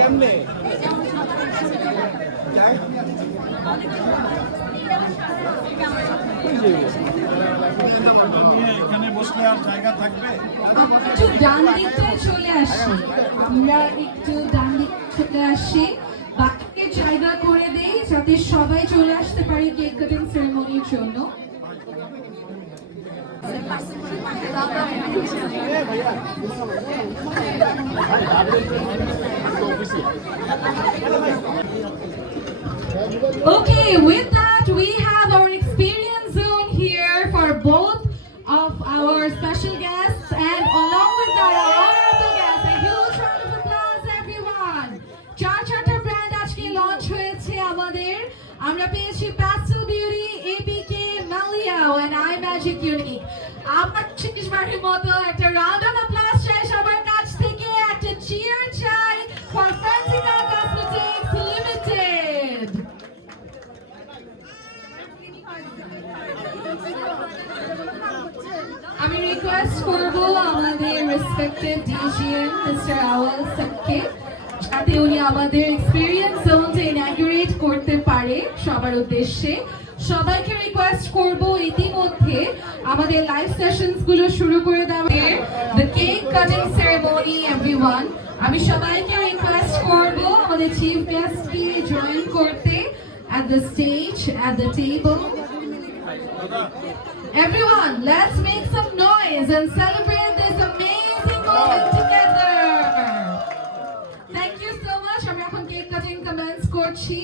কেমনে? একটু চলে আসি। আমরা একটু ডান চলে আসি। বাকিকে জায়গা করে দেই যাতে সবাই চলে আসতে পারি কেক কাটিং সেরেমনির জন্য। Okay, with that, we have our experience zone here for both of our special guests, and along with that, our honorable guests. A huge round of applause, everyone. চার চারটা ব্র্যান্ড আজকে launch হয়েছে আমাদের আমরা পেয়েছি প্যাসেল beauty এপিকে মালিয়াও এন্ড আই ম্যাজিক ইউনিক আমার শেষ বারের মতো একটা রাউন্ড অফ Request করব আমাদের রেসপেক্টেড ডিজিএম মিস্টার আওয়াল স্যারকে যাতে উনি আমাদের এক্সপিরিয়েন্স জোনটা ইনাগুরেট করতে পারে সবার উদ্দেশ্যে। সবাইকে রিকোয়েস্ট করব ইতিমধ্যে আমাদের লাইভ সেশনসগুলো শুরু করে দেওয়া the cake cutting ceremony everyone আমি সবাইকে রিকোয়েস্ট করব আমাদের চিফ গেস্টকে জয়েন করতে at the stage, at the table Everyone, let's make some noise and celebrate this amazing moment together. Thank you so much. আমরা এখন কেক কাটিং কমেন্টস করছি